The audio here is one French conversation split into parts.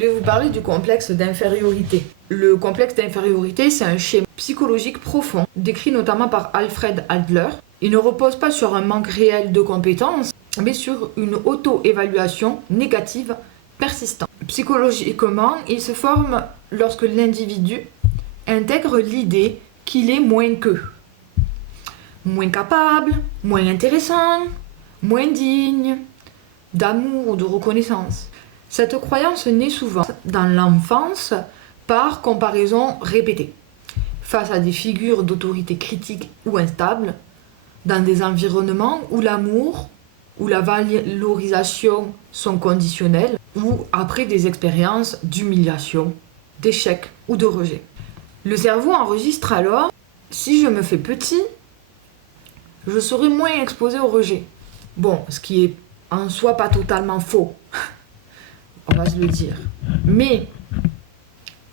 voulais vous parler du complexe d'infériorité. Le complexe d'infériorité, c'est un schéma psychologique profond, décrit notamment par Alfred Adler. Il ne repose pas sur un manque réel de compétences, mais sur une auto-évaluation négative persistante. Psychologiquement, il se forme lorsque l'individu intègre l'idée qu'il est moins qu'eux. Moins capable, moins intéressant, moins digne d'amour ou de reconnaissance. Cette croyance naît souvent dans l'enfance par comparaison répétée, face à des figures d'autorité critiques ou instables, dans des environnements où l'amour ou la valorisation sont conditionnels, ou après des expériences d'humiliation, d'échec ou de rejet. Le cerveau enregistre alors « si je me fais petit, je serai moins exposé au rejet ». Bon, ce qui est en soi pas totalement faux, on va se le dire. Mais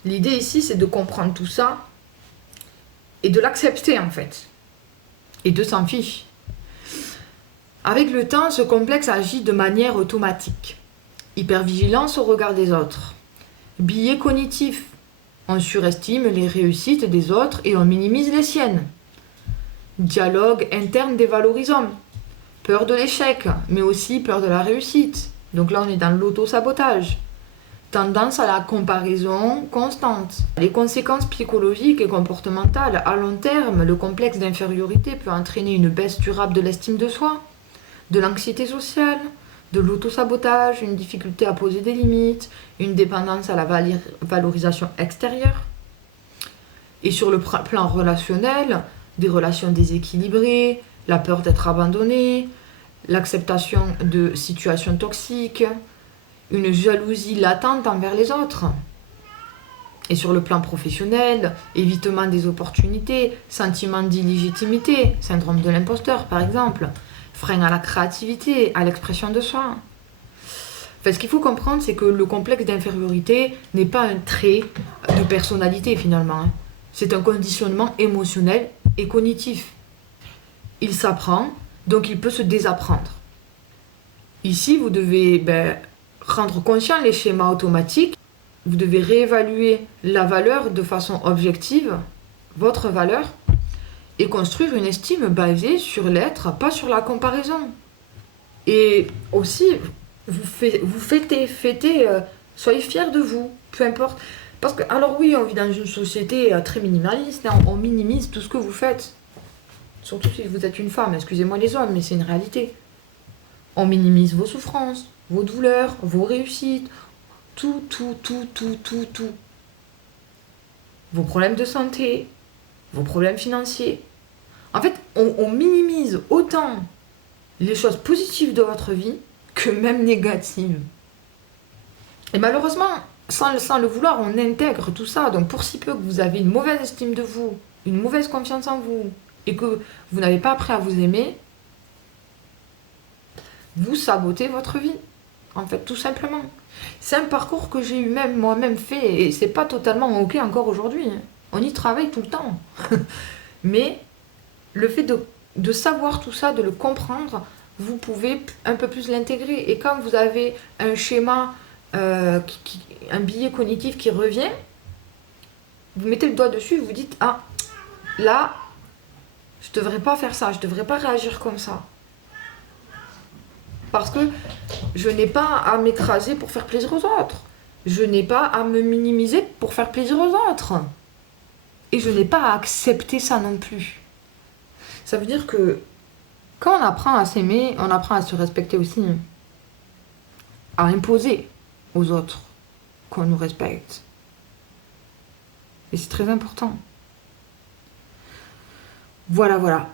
l'idée ici, c'est de comprendre tout ça et de l'accepter en fait, et de s'en fiche. Avec le temps, ce complexe agit de manière automatique. Hypervigilance au regard des autres. Biais cognitif. On surestime les réussites des autres et on minimise les siennes. Dialogue interne dévalorisant. Peur de l'échec, mais aussi peur de la réussite. Donc là, on est dans l'auto-sabotage. Tendance à la comparaison constante. Les conséquences psychologiques et comportementales à long terme, le complexe d'infériorité peut entraîner une baisse durable de l'estime de soi, de l'anxiété sociale, de l'auto-sabotage, une difficulté à poser des limites, une dépendance à la valorisation extérieure. Et sur le plan relationnel, des relations déséquilibrées, la peur d'être abandonné, l'acceptation de situations toxiques, une jalousie latente envers les autres. Et sur le plan professionnel, évitement des opportunités, sentiment d'illégitimité, syndrome de l'imposteur par exemple, frein à la créativité, à l'expression de soi. Enfin, ce qu'il faut comprendre, c'est que le complexe d'infériorité n'est pas un trait de personnalité finalement. C'est un conditionnement émotionnel et cognitif. Il s'apprend, donc il peut se désapprendre. Ici, vous devez rendre conscient les schémas automatiques. Vous devez réévaluer la valeur de façon objective, votre valeur, et construire une estime basée sur l'être, pas sur la comparaison. Et aussi, vous fêtez, soyez fiers de vous, peu importe. Parce que, alors oui, on vit dans une société très minimaliste, on minimise tout ce que vous faites. Surtout si vous êtes une femme, excusez-moi les hommes, mais c'est une réalité. On minimise vos souffrances, vos douleurs, vos réussites, tout. Vos problèmes de santé, vos problèmes financiers. En fait, on minimise autant les choses positives de votre vie que même négatives. Et malheureusement, sans le vouloir, on intègre tout ça. Donc pour si peu que vous avez une mauvaise estime de vous, une mauvaise confiance en vous, et que vous n'avez pas appris à vous aimer, vous sabotez votre vie. En fait, tout simplement. C'est un parcours que j'ai eu moi-même fait, et c'est pas totalement ok encore aujourd'hui. On y travaille tout le temps. Mais le fait de savoir tout ça, de le comprendre, vous pouvez un peu plus l'intégrer. Et quand vous avez un schéma, un biais cognitif qui revient, vous mettez le doigt dessus et vous dites « Ah, là, je devrais pas faire ça, je devrais pas réagir comme ça. » Parce que je n'ai pas à m'écraser pour faire plaisir aux autres. Je n'ai pas à me minimiser pour faire plaisir aux autres. Et je n'ai pas à accepter ça non plus. Ça veut dire que quand on apprend à s'aimer, on apprend à se respecter aussi. À imposer aux autres qu'on nous respecte. Et c'est très important. Voilà.